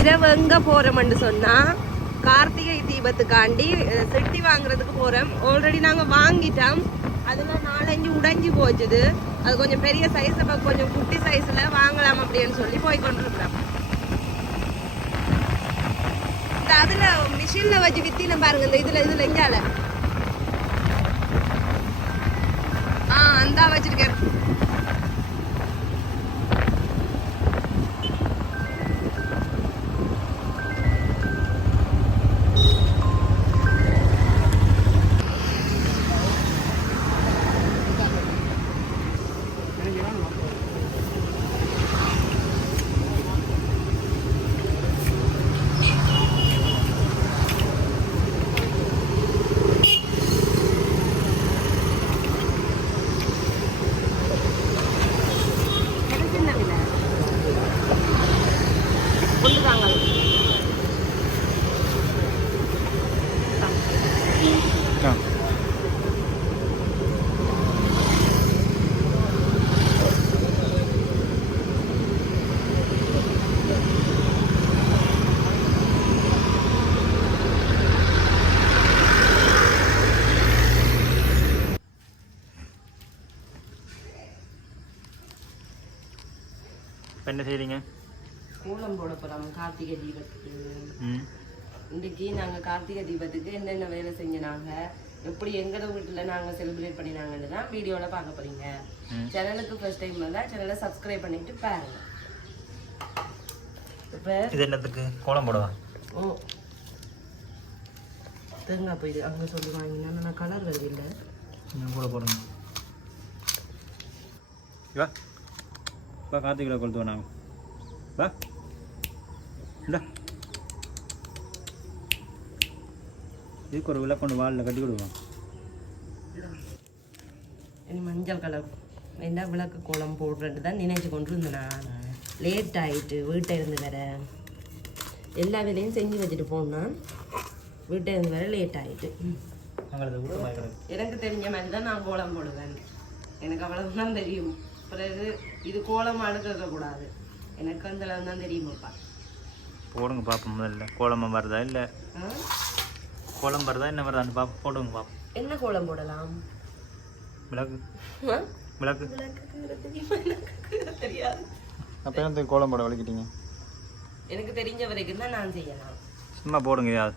இரவு எங்க போறோம்னு சொன்னா கார்த்திகை தீபத்துக்காண்டி செட்டி வாங்குறதுக்கு போறோம். ஆல்ரெடி நாங்க வாங்கிட்டோம். அதுல நாலஞ்சு உடைஞ்சு போச்சுது. அது கொஞ்சம் பெரிய சைஸ் அப்ப கொஞ்சம் குட்டி சைஸ்ல வாங்கலாம் அப்படின்னு சொல்லி போய் கொண்டிருக்கிறோம். இந்த அதுல மிஷின்ல வச்சு வித்தின பாருங்க இந்த இதுல இதுல எங்கால ஆ அந்த வச்சிருக்கேன். இப்போ என்ன செய்கிறீங்க கோலம் போட போறோம் கார்த்திகை தீபத்துக்கு. இன்றைக்கு நாங்க கார்த்திகை தீபத்துக்கு என்னென்ன வேலை செஞ்சனாங்க எப்படி எங்கட வீட்டுல நாங்க செலிப்ரேட் பண்ணினாங்கன்னு தான் வீடியோல பார்க்க போறீங்க. சேனலுக்கு ஃபர்ஸ்ட் டைம் வந்தா சேனலை சப்ஸ்கிரைப் பண்ணிட்டு பாருங்க. இப்ப இது என்னத்துக்கு? கோலம் போடவா? ஓ. தேங்காய் போயிடு அங்க சொல்லி வாங்கினா நான் கலர் வருது இல்லை. இன்னும் கூட போடுங்க வா கார்த்திகளை கொளுத்து வேணாம். வா. இந்தா. இதுக்கு ஒரு விளக்கொண்டு வாலில் கட்டி விடுவோம் மஞ்சள் கலர் என்ன விளக்கு கோலம் போடுறது தான் நினைச்சு கொண்டு இருந்தேன் நான். லேட் ஆயிட்டு வீட்டை இருந்து வர எல்லா வேலையும் செஞ்சு வச்சுட்டு போனேன் வீட்டை இருந்து வர லேட் கிடக்கு. எனக்கு தெரிஞ்ச மாதிரி தான் நான் கோலம் போடுவேன். எனக்கு அவ்வளவுதான் தெரியும். பிறகு இது கோலம் அடுக்க கூடாது. எனக்கு அந்த அளவு தான் தெரியுமாப்பா போடுங்க பார்ப்போம் முதல்ல. கோலமாக வருதா இல்லை? கோலம் வருதா என்ன வருதான்னு பார்ப்போம் போடுங்க பார்ப்போம் என்ன கோலம் போடலாம்? விளக்கு? விளக்கு. தெரியாது. அப்போ என்ன கோலம் போட வலிக்கிட்டீங்க? எனக்கு தெரிஞ்ச வரைக்கும் தான் நான் செய்யலாம். சும்மா போடுங்க ஏதாவது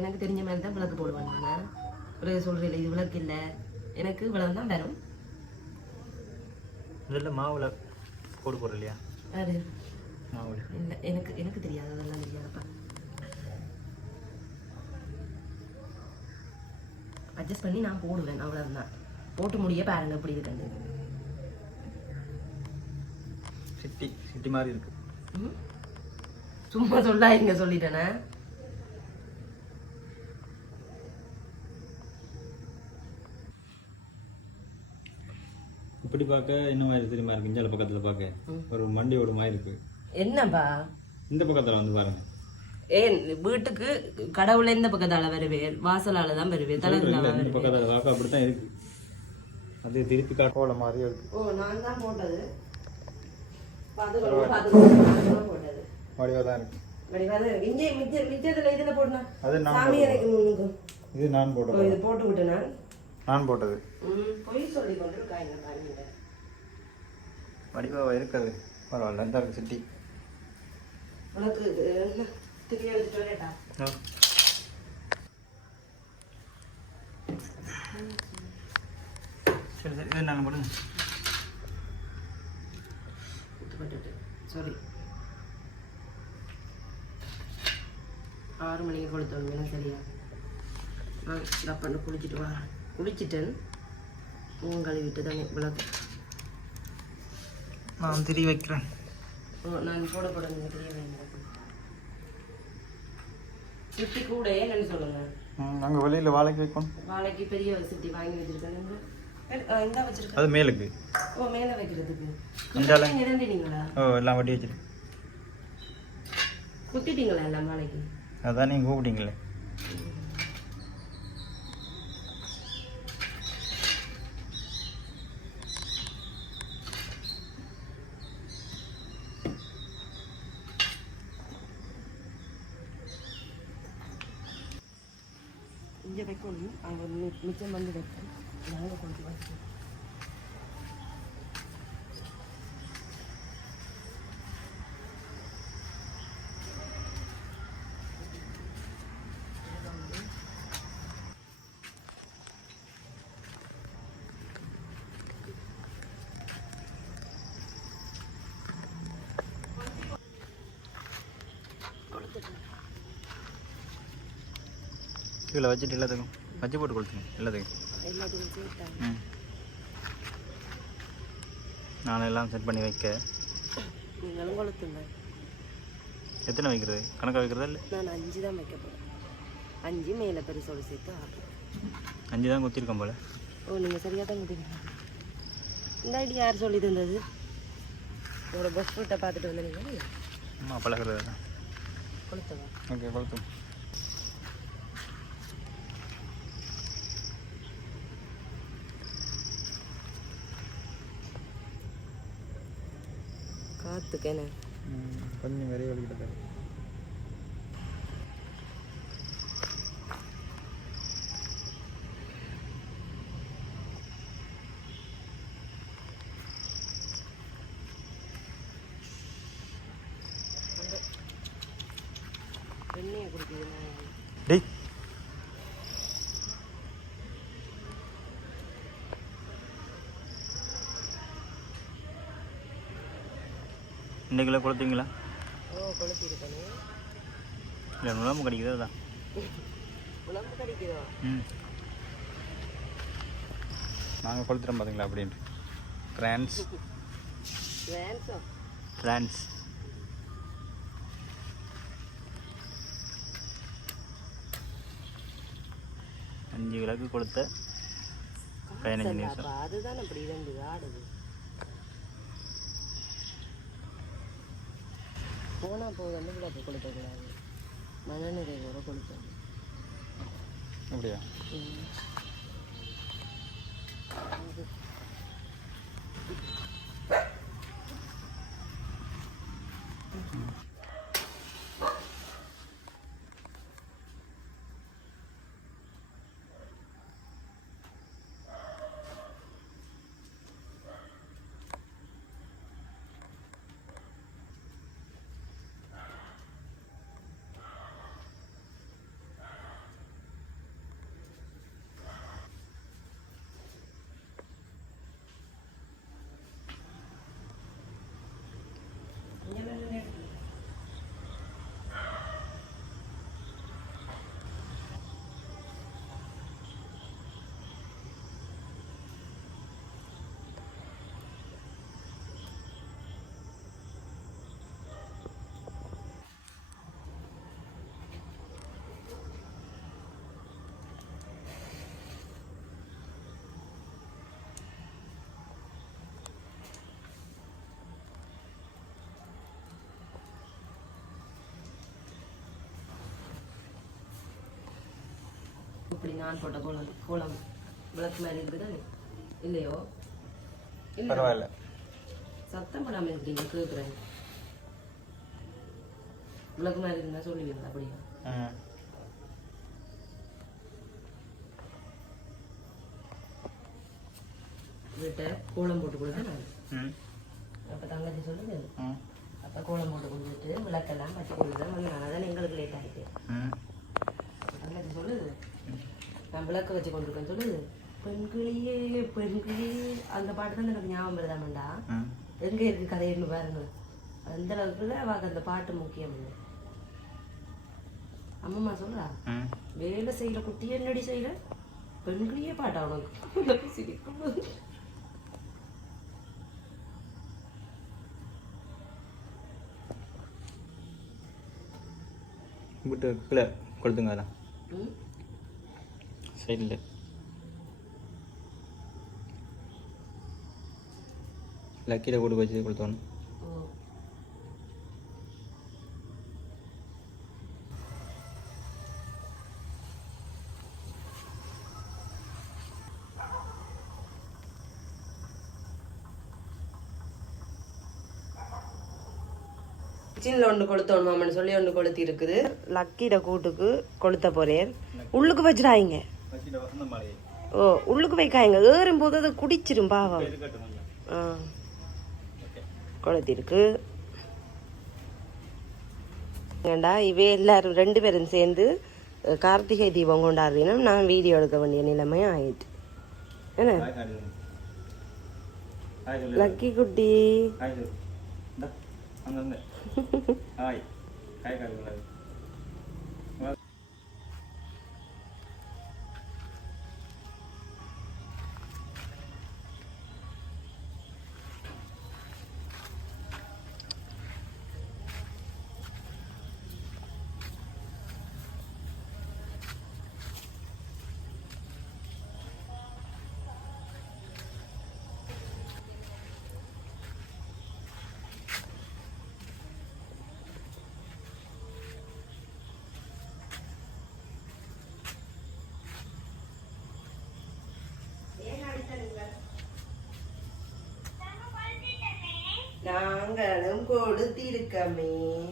எனக்கு தெரிஞ்ச மாதிரி தான் விளக்கு போடுவேன் நான் ஒரு சொல்கிறேன் இது விளக்கு இல்லை. எனக்கு விளக்கு தான் வரும் இதில் மாவுல போடு போடுற இல்லையா? அது மாவுல இல்லை எனக்கு எனக்கு தெரியாது அதெல்லாம் தெரியாதுப்பா. அட்ஜஸ்ட் பண்ணி நான் போடுவேன் அவ்வளவுதான். போட்டு முடிய பாருங்க எப்படி இருக்குன்னு. சிட்டி சிட்டி மாதிரி இருக்கு? சும்மா சொல்லாதீங்க சொல்லிட்டேனே. இப்படி பார்க்க என்ன மாதிரி தெரியுமா இருக்கு? இஞ்சால பக்கத்தில் பார்க்க. ஒரு மண்டியோட மாதிரி இருக்கு. என்னப்பா? இந்த பக்கத்தில் வந்து பாருங்க. ஏன் வீட்டுக்கு கடவுள் எந்த பக்கத்தால வருவேன் வாசலால தான் வருவேன் இந்த வருவேன் பக்கத்தில் பார்க்க அப்படித்தான் இருக்கு. அது திருப்பி காக்கோல மாதிரி இருக்கு. ஓ நான் தான் போட்டது. பாத்துக்கணும் பாத்துக்கணும் போட்டது. வடிவாக தான் இருக்கு. வடிவாத இங்கே மிச்ச மிச்சத்துல இதுல போடணும் அது நான் சாமி எனக்கு முன்னுக்கு இது நான் ஓ, போட்டது. இது போட்டு விட்டேன்? நான் நான் போட்டது. வடிவாக இருக்குது பரவாயில்ல இந்த இருக்கு சிட்டி. சரி சரி இது நாங்கள் போடுங்க? சாரி ஆறு மணிக்கு கொடுத்தோம் சரியா? நான் டப்பன்னு குளிச்சுட்டு வா. குளிச்சிட்டேன். மூணு கழுவிட்டு தானே விளக்கு நான் திரி வைக்கிறேன். நான் போட போட தெரிய வேண்டாம் சிட்டி கூட என்னன்னு சொல்லுங்க. நாங்கள் வெளியில் வாழைக்கு வைக்கணும். வாழைக்கு பெரிய சிட்டி வாங்கி வச்சிருக்காங்க இந்த வச்சிருக்கேன் அது மேலுக்கு. ஓ மேலே வைக்கிறதுக்கு. நீங்க ஓ எல்லாம் வட்டி வச்சிரு. குத்திட்டீங்களா எல்லாம் வாழைக்கு? அதான் நீங்கள் கூப்பிட்டீங்களே. வைக்கணும். அங்கே மிச்சம் வந்து வைப்பேன் நாங்கள் கொஞ்சம் வச்சு கீழே வச்சுட்டு எல்லாத்துக்கும். வச்சு போட்டு கொடுத்துங்க எல்லாத்துக்கும். ம். நானும் எல்லாம் செட் பண்ணி வைக்க. எத்தனை வைக்கிறது? கணக்காக வைக்கிறதா இல்லை? நான் அஞ்சு தான் வைக்க போகிறேன் அஞ்சு மேலே பெருசோடு சேர்த்து அஞ்சு தான் குத்திருக்கோம் போல. ஓ நீங்கள் சரியாக தான் கொடுத்தீங்க இந்த ஐடியா யார் சொல்லி தந்தது? உங்களோட பஸ் ரூட்டை பார்த்துட்டு வந்தீங்க அம்மா பழகிறது தான் கொளுத்தவா? ஓகே கொளுத்தும் காத்துக்கேனே கொஞ்சம் நிறைய இன்னைக்குள்ள கொளுத்தீங்களா ஓ இல்லை நுழம்பு கடிக்குதா அதான்? உடம்பு கடிக்குதோ? ம். நாங்கள் கொளுத்துறோம் பார்த்தீங்களா அப்படின்ட்டு. ஃப்ரான்ஸ் ஃப்ரான்ஸ் அஞ்சு விளக்கு கொடுத்த பதினஞ்சு நிமிஷம். அதுதான் அப்படி இருந்தது ஆடுது. போனால் போகுதுன்னு விளக்கு கொளுத்தக்கூடாது மனநிறை கூட கொளுத்தணும் அப்படியா ம். அது இப்படி நான் போட்ட கோலம் கோலம் விளக்கு மாதிரி இருக்குதானே இல்லையோ? இல்லை. பரவாயில்ல. சத்தம் பண்ணாமல் இருக்கிறீங்க கேட்குறேன் விளக்கு மாதிரி இருந்தால் சொல்லுவீங்களா அப்படியா வீட்டை கோலம் போட்டு கொடுத்தேன் நான் அப்போ தங்கச்சி சொல்லுது அப்போ கோலம் போட்டு கொடுத்துட்டு விளக்கெல்லாம் பற்றி கொடுத்துதான் வந்து நான் அதான் எங்களுக்கு லேட் ஆகிட்டு தங்கச்சி சொல்லுது நான் விளக்கு வச்சு கொண்டிருக்கேன் சொல்லுது பெண்கிளியே பெண்கிளியே அந்த பாட்டு தான் எனக்கு ஞாபகம் வருதாமண்டா எங்கே இருக்கு கதைன்னு பாருங்க அந்த அளவுக்குள்ள அவக்கு அந்த பாட்டு முக்கியம் இல்லை. அம்மம்மா சொல்றா வேலை செய்யல குட்டி என்னடி செய்யல பெண்களையே பாட்டா உனக்கு? சிரிக்கும் கொளுத்துங்க அதான். ம்? சைடில் கீழே கொடு வச்சு கொடுத்தோன்னு. கிச்சனில் ஒன்று கொளுத்தணும் மாமன்னு சொல்லி ஒன்று கொளுத்தி இருக்குது. லக்கிட கூட்டுக்கு கொளுத்த போறேன். உள்ளுக்கு வச்சிடாதீங்க. ஓ உள்ளுக்கு வைக்காங்க ஏறும் போது அதை குடிச்சிரும் பாவம் ஆ கொளுத்திருக்கு ஏண்டா இவே எல்லாரும் ரெண்டு பேரும் சேர்ந்து கார்த்திகை தீபம் கொண்டாடுறீங்கன்னா நான் வீடியோ எடுக்க வேண்டிய நிலைமை ஆயிட்டு என்ன லக்கி குட்டி நாங்களும் கொடுத்திருக்கமே.